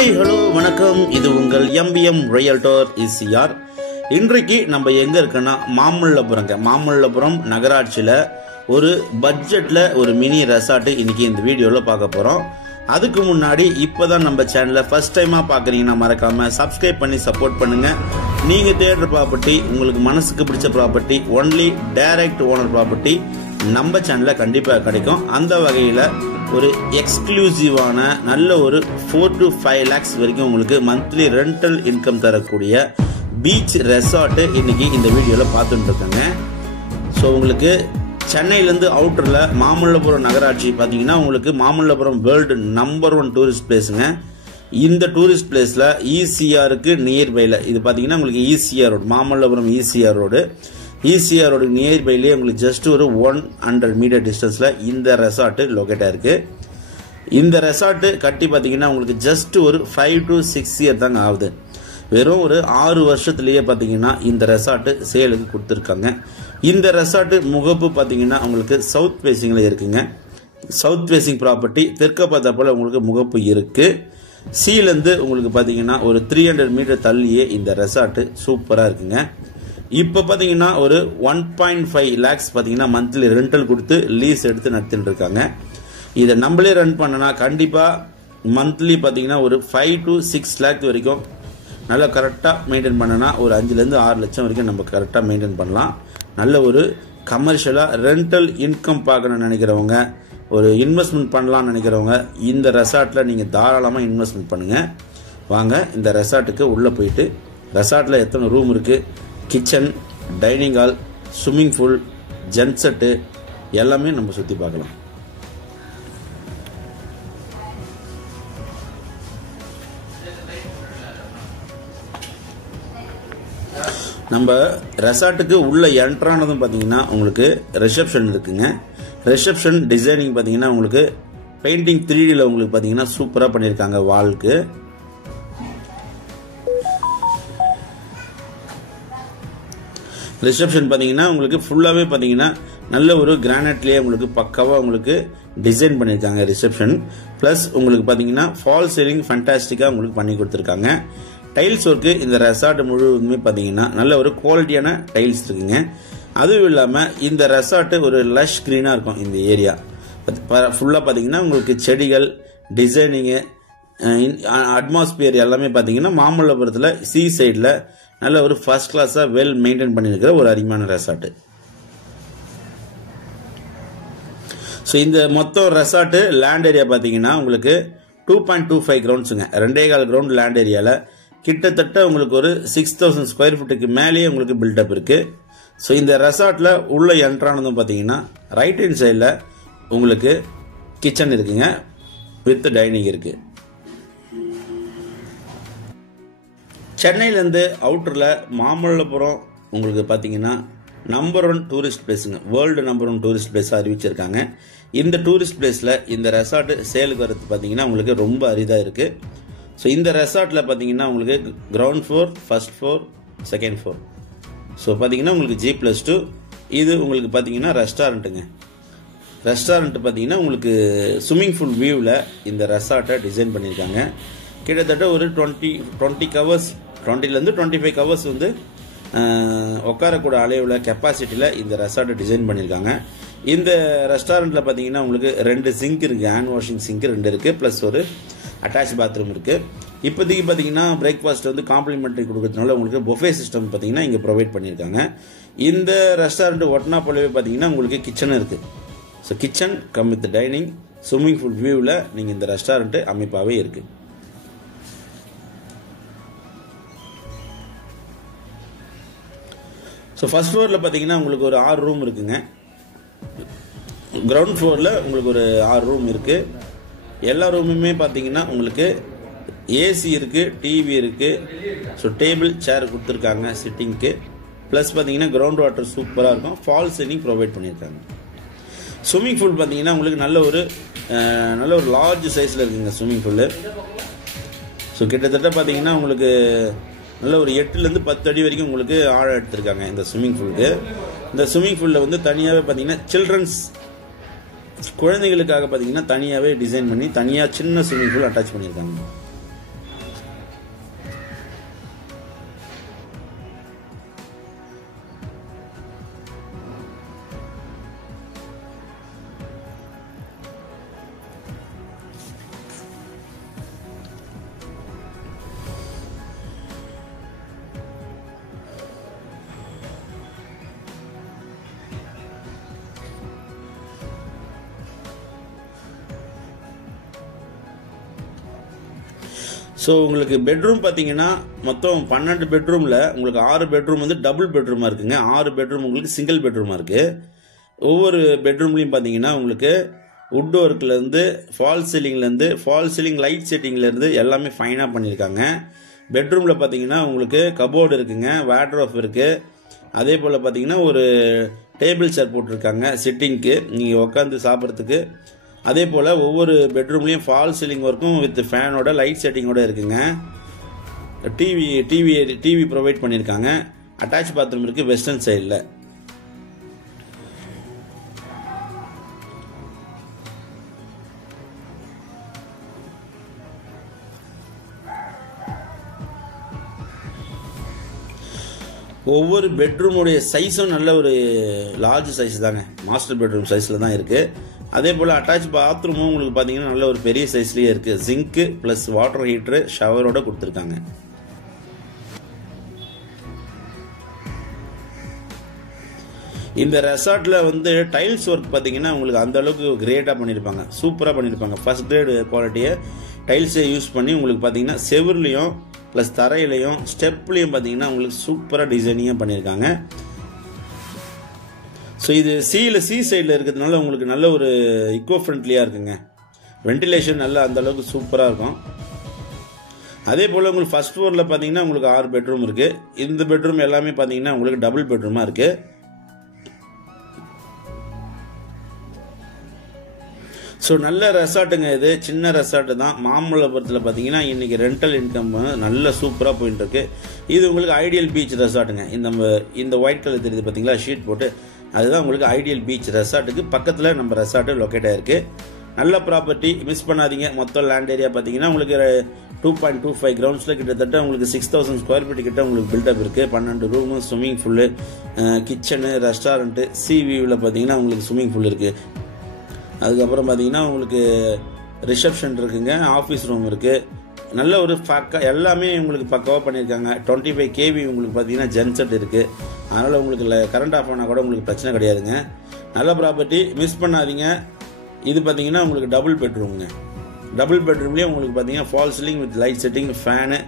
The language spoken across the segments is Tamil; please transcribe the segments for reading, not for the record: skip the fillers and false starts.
ஹாய் ஹலோ வணக்கம், இது உங்கள் எம்பிஎம் ரியல்டர் இசிஆர். இன்றைக்கு நம்ம எங்க இருக்கோன்னா மாமல்லபுரம் நகராட்சியில் ஒரு பட்ஜெட்டில் ஒரு மினி ரெசார்ட் இன்னைக்கு இந்த வீடியோவில் பார்க்க போகிறோம். அதுக்கு முன்னாடி இப்போதான் நம்ம சேனலை ஃபர்ஸ்ட் டைமாக பார்க்குறீங்கன்னா மறக்காமல் சப்ஸ்கிரைப் பண்ணி சப்போர்ட் பண்ணுங்கள். நீங்கள் தேடுற ப்ராப்பர்ட்டி, உங்களுக்கு மனசுக்கு பிடிச்ச property, only direct owner property நம்ம சேனலில் கண்டிப்பாக கிடைக்கும். அந்த வகையில் ஒரு எக்ஸ்க்ளூசிவான நல்ல ஒரு 4 to 5 lakhs வரைக்கும் உங்களுக்கு மந்த்லி ரெண்டல் இன்கம் தரக்கூடிய பீச் ரெசார்ட் இன்னைக்கு இந்த வீடியோவில் பார்த்துட்டு இருக்கேங்க. ஸோ உங்களுக்கு சென்னையிலேருந்து அவுட்டரில் மாமல்லபுரம் நகராட்சி பார்த்தீங்கன்னா உங்களுக்கு மாமல்லபுரம் வேர்ல்டு நம்பர் 1 டூரிஸ்ட் பிளேஸுங்க. இந்த டூரிஸ்ட் பிளேஸில் இசிஆருக்கு நியர்பையில் இது பார்த்தீங்கன்னா உங்களுக்கு ECR road, Mamallapuram ECR road. ECR road நியர்பைலேயே உங்களுக்கு ஜஸ்ட் ஒரு 100 மீட்டர் டிஸ்டன்ஸில் இந்த ரெசார்ட் லொக்கேட் ஆயிருக்கு. இந்த ரெசார்ட் கட்டி பார்த்தீங்கன்னா உங்களுக்கு ஜஸ்ட் ஒரு 5 to 6 இயர் தாங்க ஆகுது. வெறும் ஒரு 6 வருஷத்துலேயே பார்த்தீங்கன்னா இந்த ரெசார்ட் சேலுக்கு கொடுத்துருக்காங்க. இந்த ரெசார்ட் முகப்பு பார்த்தீங்கன்னா உங்களுக்கு சவுத் ஃபேசிங்கில் இருக்குங்க. சவுத் ஃபேசிங் ப்ராப்பர்ட்டி தெற்க பார்த்தா போல உங்களுக்கு முகப்பு இருக்கு. சீலேருந்து உங்களுக்கு பார்த்தீங்கன்னா ஒரு 300 மீட்டர் தள்ளியே இந்த ரெசார்ட் சூப்பராக இருக்குங்க. இப்போ பார்த்தீங்கன்னா ஒரு 1.5 lakhs பார்த்தீங்கன்னா மந்த்லி ரெண்டல் கொடுத்து லீஸ் எடுத்து நடத்திட்டு இருக்காங்க. இதை நம்மளே ரன் பண்ணனா கண்டிப்பாக மந்த்லி பார்த்தீங்கன்னா ஒரு 5 to 6 lakh வரைக்கும் நல்லா கரெக்டாக மெயின்டைன் பண்ணனா ஒரு 5 to 6 லட்சம் வரைக்கும் நம்ம கரெக்டாக மெயின்டைன் பண்ணலாம். நல்ல ஒரு கமர்ஷியலாக ரெண்டல் இன்கம் பார்க்கணும்னு நினைக்கிறவங்க, ஒரு இன்வெஸ்ட்மெண்ட் பண்ணலாம்னு நினைக்கிறவங்க இந்த ரெசார்ட்டில் நீங்கள் தாராளமாக இன்வெஸ்ட்மெண்ட் பண்ணுங்கள். வாங்க இந்த ரெசார்ட்டுக்கு உள்ளே போயிட்டு ரெசார்ட்டில் எத்தனை ரூம் இருக்குது, kitchen, dining hall, swimming pool, genset எல்லாமே நம்ம சுற்றி பார்க்கலாம். நம்ம ரெசார்ட்டுக்கு உள்ள என்ட்ரானதும் பார்த்தீங்கன்னா உங்களுக்கு ரிசப்ஷன் இருக்குங்க. ரிசப்ஷன் டிசைனிங் பார்த்தீங்கன்னா உங்களுக்கு பெயிண்டிங் 3Dல உங்களுக்கு பார்த்தீங்கன்னா சூப்பராக பண்ணியிருக்காங்க வால்க்கு. ரிசப்ஷன் பார்த்தீங்கன்னா உங்களுக்கு ஃபுல்லாகவே பார்த்தீங்கன்னா நல்ல ஒரு கிரானைட்லேயே உங்களுக்கு பக்காவாக உங்களுக்கு டிசைன் பண்ணியிருக்காங்க ரிசப்ஷன். ப்ளஸ் உங்களுக்கு பார்த்தீங்கன்னா ஃபால் சீலிங் ஃபேண்டாஸ்டிக்காக உங்களுக்கு பண்ணி கொடுத்துருக்காங்க. டைல்ஸ் ஒர்க்கு இந்த ரெசார்ட் முழுவதுமே பார்த்தீங்கன்னா நல்ல ஒரு குவாலிட்டியான டைல்ஸ் இருக்குங்க. அதுவும் இல்லாமல் இந்த ரெசார்ட் ஒரு லஷ் க்ரீனாக இருக்கும். இந்த ஏரியா ஃபுல்லாக பார்த்தீங்கன்னா உங்களுக்கு செடிகள், டிசைனிங்கு, அட்மாஸ்பியர் எல்லாமே பார்த்தீங்கன்னா மாமல்லபுரத்தில் சீ சைடில் நல்ல ஒரு ஃபர்ஸ்ட் கிளாஸாக வெல் மெயின்டைன் பண்ணியிருக்கிற ஒரு அருமையான ரெசார்ட். ஸோ இந்த மொத்தம் ரெசார்ட்டு லேண்ட் ஏரியா பார்த்தீங்கன்னா உங்களுக்கு 2.25 கிரவுண்ட்ஸுங்க. 2.25 கிரவுண்ட் லேண்ட் ஏரியாவில் கிட்டத்தட்ட உங்களுக்கு ஒரு 6000 ஸ்கொயர் ஃபீட்டுக்கு மேலேயே உங்களுக்கு பில்டப் இருக்கு. ஸோ இந்த ரெசார்ட்டில் உள்ள என்ட்ரானதும் பார்த்தீங்கன்னா ரைட் ஹேண்ட் சைடில் உங்களுக்கு கிச்சன் இருக்குங்க, வித் டைனிங் இருக்கு. சென்னையிலேருந்து அவுட்டரில் மாமல்லபுரம் உங்களுக்கு பார்த்தீங்கன்னா நம்பர் 1 டூரிஸ்ட் பிளேஸுங்க, வேர்ல்டு நம்பர் 1 டூரிஸ்ட் பிளேஸாக அறிவிச்சிருக்காங்க. இந்த டூரிஸ்ட் பிளேஸில் இந்த ரெசார்ட் சேலுக்கு வரது பார்த்தீங்கன்னா உங்களுக்கு ரொம்ப அரிதாக இருக்குது. ஸோ இந்த ரெசார்ட்டில் பார்த்தீங்கன்னா உங்களுக்கு ground floor, first floor, second floor. So பார்த்தீங்கன்னா உங்களுக்கு G+2. இது உங்களுக்கு பார்த்தீங்கன்னா ரெஸ்டாரண்ட்டுங்க. ரெஸ்டாரண்ட் பார்த்தீங்கன்னா உங்களுக்கு ஸ்விம்மிங் பூல் வியூவில் இந்த ரெசார்ட்டை டிசைன் பண்ணியிருக்காங்க. கிட்டத்தட்ட ஒரு 20 கவர்ஸ், 20லேருந்து 25 கவர்ஸ் வந்து உட்காரக்கூட அளவில் கெப்பாசிட்டியில் இந்த ரெசார்ட்டை டிசைன் பண்ணியிருக்காங்க. இந்த ரெஸ்டாரண்ட்டில் பார்த்தீங்கன்னா உங்களுக்கு 2 சிங்க் இருக்குது, ஹேண்ட் வாஷிங் சிங்க் 2 இருக்குது, ப்ளஸ் ஒரு அட்டாச் பாத்ரூம் இருக்குது. இப்போதைக்கு பார்த்தீங்கன்னா பிரேக்ஃபாஸ்ட் வந்து காம்ப்ளிமெண்ட்ரி கொடுக்கறதுனால உங்களுக்கு பொஃபே சிஸ்டம் பார்த்தீங்கன்னா இங்கே ப்ரொவைட் பண்ணியிருக்காங்க. இந்த ரெஸ்டாரண்ட் ஒட்டினா போலவே பார்த்தீங்கன்னா உங்களுக்கு கிச்சனும் இருக்குது. So kitchen come with dining, swimming pool வியூவில் நீங்கள் இந்த ரெஸ்டாரண்ட்டு அமைப்பாகவே இருக்குது. ஸோ ஃபர்ஸ்ட் ஃப்ளோரில் பார்த்தீங்கன்னா உங்களுக்கு ஒரு 6 ரூம் இருக்குங்க. கிரவுண்ட் ஃப்ளோரில் உங்களுக்கு ஒரு 6 ரூம் இருக்குது. எல்லா ரூமுமே பார்த்தீங்கன்னா உங்களுக்கு ஏசி இருக்குது, டிவி இருக்குது. ஸோ டேபிள், சேர் கொடுத்துருக்காங்க சிட்டிங்க்கு. ப்ளஸ் பார்த்தீங்கன்னா கிரவுண்ட் வாட்டர் சூப்பராக இருக்கும், ஃபால் சீலிங் ப்ரொவைட் பண்ணியிருக்காங்க. ஸ்விம்மிங் பூல் பார்த்தீங்கன்னா உங்களுக்கு நல்ல ஒரு லார்ஜ் சைஸில் இருக்குங்க ஸ்விம்மிங் பூலு. ஸோ கிட்டத்தட்ட பார்த்தீங்கன்னா உங்களுக்கு நல்ல ஒரு 8லேருந்து 10 அடி வரைக்கும் உங்களுக்கு ஆழம் எடுத்திருக்காங்க இந்த ஸ்விம்மிங் பூலுக்கு. இந்த ஸ்விம்மிங் பூலில் வந்து தனியாகவே பார்த்தீங்கன்னா சில்ட்ரன்ஸ் குழந்தைகளுக்காக பார்த்தீங்கன்னா தனியாகவே டிசைன் பண்ணி தனியாக சின்ன ஸ்விம்மிங் பூல் அட்டாச் பண்ணியிருக்காங்க. ஸோ உங்களுக்கு பெட்ரூம் பார்த்தீங்கன்னா மொத்தம் 12 பெட்ரூமில் உங்களுக்கு 6 பெட்ரூம் வந்து டபுள் பெட்ரூமாக இருக்குங்க. 6 பெட்ரூம் உங்களுக்கு சிங்கிள் பெட்ரூமாக இருக்குது. ஒவ்வொரு பெட்ரூம்லையும் பார்த்தீங்கன்னா உங்களுக்கு வுட் ஒர்க்லேருந்து ஃபால் சீலிங் லைட் செட்டிங்லேருந்து எல்லாமே ஃபைனாக பண்ணியிருக்காங்க. பெட்ரூமில் பார்த்தீங்கன்னா உங்களுக்கு கபோர்டு இருக்குங்க, வார்ட்ரோப் இருக்குது. அதே போல் பார்த்தீங்கன்னா ஒரு டேபிள் சேர் போட்டிருக்காங்க சிட்டிங்க்கு, நீங்கள் உட்காந்து சாப்பிட்றதுக்கு. அதே போல் ஒவ்வொரு பெட்ரூம்லேயும் ஃபால் சீலிங் ஒர்க்கும் வித் ஃபேனோட லைட் செட்டிங்கோட இருக்குங்க. டிவி ப்ரொவைட் பண்ணியிருக்காங்க. அட்டாச் பாத்ரூம் இருக்குது வெஸ்டர்ன் சைடில். ஒவ்வொரு பெட்ரூமுடைய சைஸும் நல்ல ஒரு லார்ஜ் சைஸ் தாங்க, மாஸ்டர் பெட்ரூம் சைஸில் தான் இருக்குது. அதே போல் அட்டாச் பாத்ரூமும் உங்களுக்கு பார்த்தீங்கன்னா நல்ல ஒரு பெரிய சைஸ்லேயே இருக்குது. ஜிங்க்கு ப்ளஸ் வாட்டர் ஹீட்ரு ஷவரோட கொடுத்துருக்காங்க. இந்த ரெசார்ட்டில் வந்து டைல்ஸ் ஒர்க் பார்த்தீங்கன்னா உங்களுக்கு அந்த அளவுக்கு கிரேட்டாக பண்ணியிருப்பாங்க, சூப்பராக பண்ணியிருப்பாங்க. ஃபர்ஸ்ட் கிரேடு குவாலிட்டியை டைல்ஸை யூஸ் பண்ணி உங்களுக்கு பார்த்தீங்கன்னா செவர்லையும் ப்ளஸ் தரையிலையும் ஸ்டெப்லையும் பார்த்தீங்கன்னா உங்களுக்கு சூப்பராக டிசைனிங்காக பண்ணியிருக்காங்க. ஸோ இது சி சைடில் இருக்கிறதுனால உங்களுக்கு நல்ல ஒரு இக்கோ ஃப்ரெண்ட்லியாக இருக்குங்க. வென்டிலேஷன் நல்லா அந்தளவுக்கு சூப்பராக இருக்கும். அதே போல் உங்களுக்கு ஃபர்ஸ்ட் ஃப்ளோரில் பார்த்தீங்கன்னா உங்களுக்கு 6 பெட்ரூம் இருக்குது. இந்த பெட்ரூம் எல்லாமே பார்த்தீங்கன்னா உங்களுக்கு டபுள் பெட்ரூமாக இருக்குது. ஸோ நல்ல ரெசார்ட்டுங்க, இது சின்ன ரெசார்ட்டு தான். மாமல்லபுரத்தில் பார்த்தீங்கன்னா இன்றைக்கி ரெண்டல் இன்கம் நல்ல சூப்பராக போயிட்டு இருக்கு. இது உங்களுக்கு ஐடியல் பீச் ரெசார்ட்டுங்க. இந்த ஒயிட் கலர் தெரியுது பார்த்தீங்களா ஷீட் போட்டு, அதுதான் உங்களுக்கு ஐடியல் பீச் ரெசார்ட்டுக்கு பக்கத்தில் நம்ம ரெசார்ட்டு லொக்கேட் ஆகிருக்கு. நல்ல ப்ராப்பர்ட்டி, மிஸ் பண்ணாதீங்க. மொத்தம் லேண்ட் ஏரியா பார்த்தீங்கன்னா உங்களுக்கு 2.25 கிரவுண்ட்ஸில் கிட்டத்தட்ட உங்களுக்கு 6000 ஸ்கொயர் ஃபீட் கிட்ட உங்களுக்கு பில்டப் இருக்குது. 12 room, swimming full, kitchen, restaurant, C வியூவில் பார்த்தீங்கன்னா உங்களுக்கு ஸ்விம்மிங் ஃபுல் இருக்குது. அதுக்கப்புறம் பார்த்தீங்கன்னா உங்களுக்கு ரிசப்ஷன் இருக்குங்க, ஆஃபீஸ் ரூம் இருக்குது. நல்ல ஒரு எல்லாமே உங்களுக்கு பக்காவாக பண்ணியிருக்காங்க. 25 kV உங்களுக்கு பார்த்தீங்கன்னா ஜென்செட் இருக்குது. அதனால் உங்களுக்கு கரண்ட் ஆஃப் ஆனால் கூட உங்களுக்கு பிரச்சனை கிடையாதுங்க. நல்ல ப்ராப்பர்ட்டி, மிஸ் பண்ணாதீங்க. இது பார்த்தீங்கன்னா உங்களுக்கு டபுள் பெட்ரூம்ங்க. டபுள் பெட்ரூம்லேயே உங்களுக்கு பார்த்தீங்கன்னா fall ceiling with light setting, fan,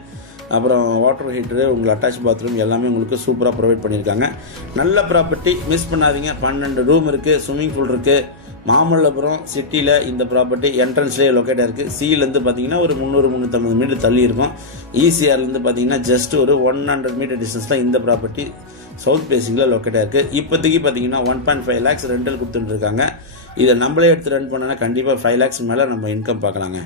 அப்புறம் வாட்டர் ஹீட்டரு, உங்களுக்கு அட்டாச் பாத்ரூம் எல்லாமே உங்களுக்கு சூப்பராக ப்ரொவைட் பண்ணியிருக்காங்க. நல்ல ப்ராப்பர்ட்டி, மிஸ் பண்ணாதீங்க. 12 ரூம் இருக்குது, ஸ்விம்மிங் பூல் இருக்குது. மாமல்லபுரம் சிட்டியில் இந்த ப்ராப்பர்ட்டி என்ட்ரன்ஸ்லேயே லொக்கேட்டாக இருக்குது. சியிலேருந்து பார்த்தீங்கன்னா ஒரு 300-350 மீட்டர் தள்ளி இருக்கும். ஈசிஆர்லேருந்து பார்த்தீங்கன்னா ஜஸ்ட் ஒரு 100 மீட்டர் டிஸ்டன்ஸில் இந்த ப்ராப்பர்ட்டி சவுத் பேசிங்கில் லொக்கேட்டாக இருக்குது. இப்போதைக்கு பார்த்தீங்கன்னா 1.5 lakhs ரெண்டல் கொடுத்துட்டு இருக்காங்க. இதை நம்மளே எடுத்து ரன் பண்ணனா கண்டிப்பாக 5 lakhs மேலே நம்ம இன்கம் பார்க்கலாங்க.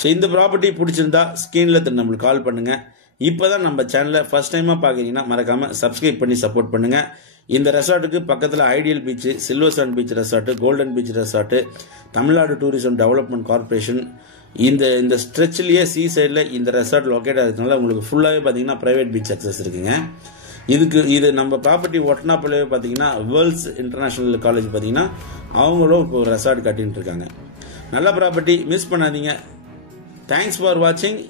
ஸோ இந்த ப்ராப்பர்ட்டி பிடிச்சிருந்தா ஸ்க்ரீனில் நம்மளுக்கு கால் பண்ணுங்கள். இப்போ தான் நம்ம சேனலை ஃபர்ஸ்ட் டைமாக பார்க்குறீங்கன்னா மறக்காமல் சப்ஸ்கிரைப் பண்ணி சப்போர்ட் பண்ணுங்கள். இந்த ரெசார்ட்டுக்கு பக்கத்தில் ideal beach, silver sand beach resort, golden beach resort, Tamil Nadu tourism development corporation, இந்த ஸ்ட்ரெச்சிலேயே சி சைடில் இந்த ரெசார்ட் லொக்கேட் ஆகிறதுனால உங்களுக்கு ஃபுல்லாகவே பார்த்தீங்கன்னா ப்ரைவேட் பீச் அக்சஸ் இருக்குங்க. இது நம்ம ப்ராப்பர்ட்டி ஒட்டனாப்பிள்ளையே பார்த்தீங்கன்னா வேர்ல்ட்ஸ் இன்டர்நேஷனல் காலேஜ் பார்த்தீங்கன்னா அவங்களும் இப்போ ரெசார்ட் கட்டின்னு இருக்காங்க. நல்ல ப்ராப்பர்ட்டி, மிஸ் பண்ணாதீங்க. தேங்க்ஸ் ஃபார் வாட்சிங்.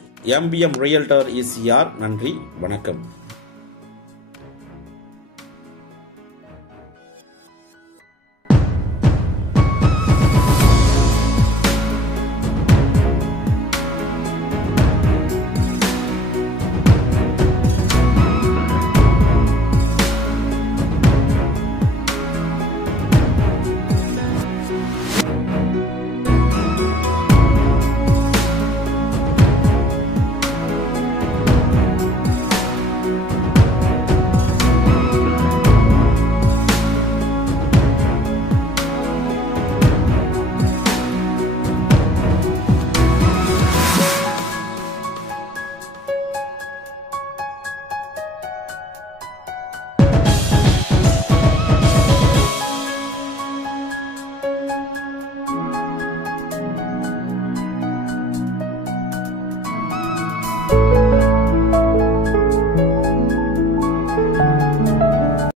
MBM Realtor is your நன்றி, வணக்கம்.